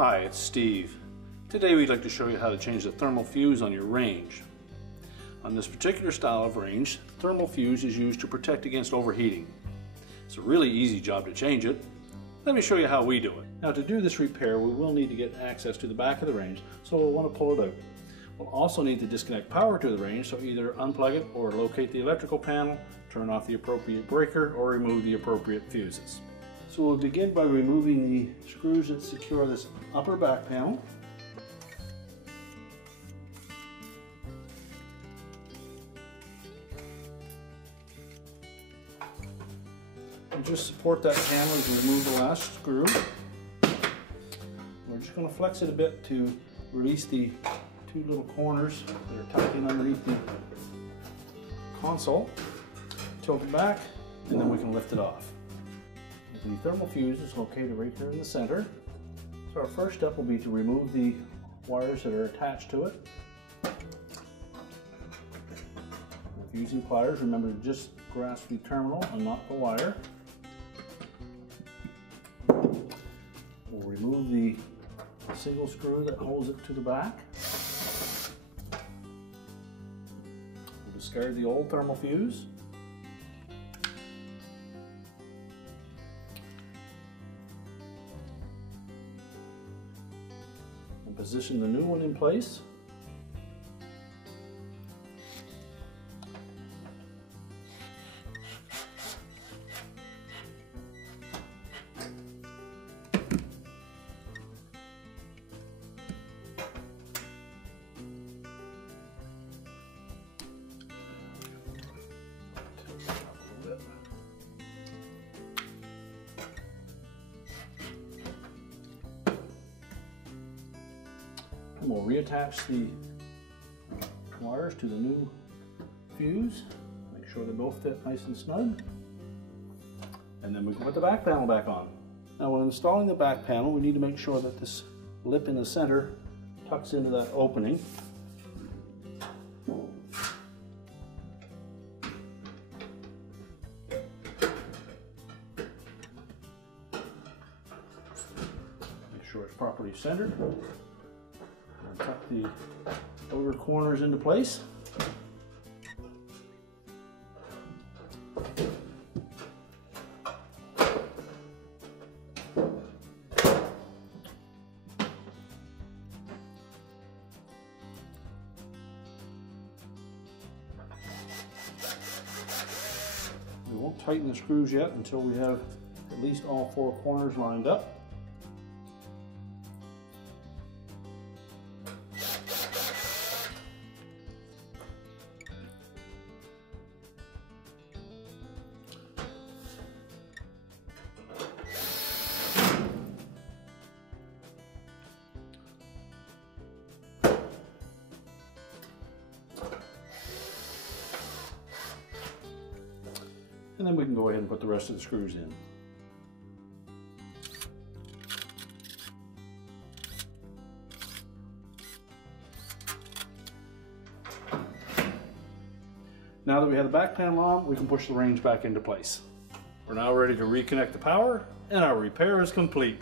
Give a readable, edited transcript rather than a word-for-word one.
Hi, it's Steve. Today we'd like to show you how to change the thermal fuse on your range. On this particular style of range, the thermal fuse is used to protect against overheating. It's a really easy job to change it. Let me show you how we do it. Now to do this repair, we will need to get access to the back of the range, so we'll want to pull it out. We'll also need to disconnect power to the range, so either unplug it or locate the electrical panel, turn off the appropriate breaker, or remove the appropriate fuses. So we'll begin by removing the screws that secure this upper back panel. And just support that panel as you remove the last screw. We're just going to flex it a bit to release the two little corners that are tucked in underneath the console. Tilt it back, and then we can lift it off. The thermal fuse is located right here in the center. So our first step will be to remove the wires that are attached to it. If using pliers, remember to just grasp the terminal and not the wire. We'll remove the single screw that holds it to the back. We'll discard the old thermal fuse. And position the new one in place. And we'll reattach the wires to the new fuse. Make sure they both fit nice and snug. And then we can put the back panel back on. Now when installing the back panel, we need to make sure that this lip in the center tucks into that opening. Make sure it's properly centered. And tuck the outer corners into place. We won't tighten the screws yet until we have at least all four corners lined up. And then we can go ahead and put the rest of the screws in. Now that we have the back panel on, we can push the range back into place. We're now ready to reconnect the power, and our repair is complete.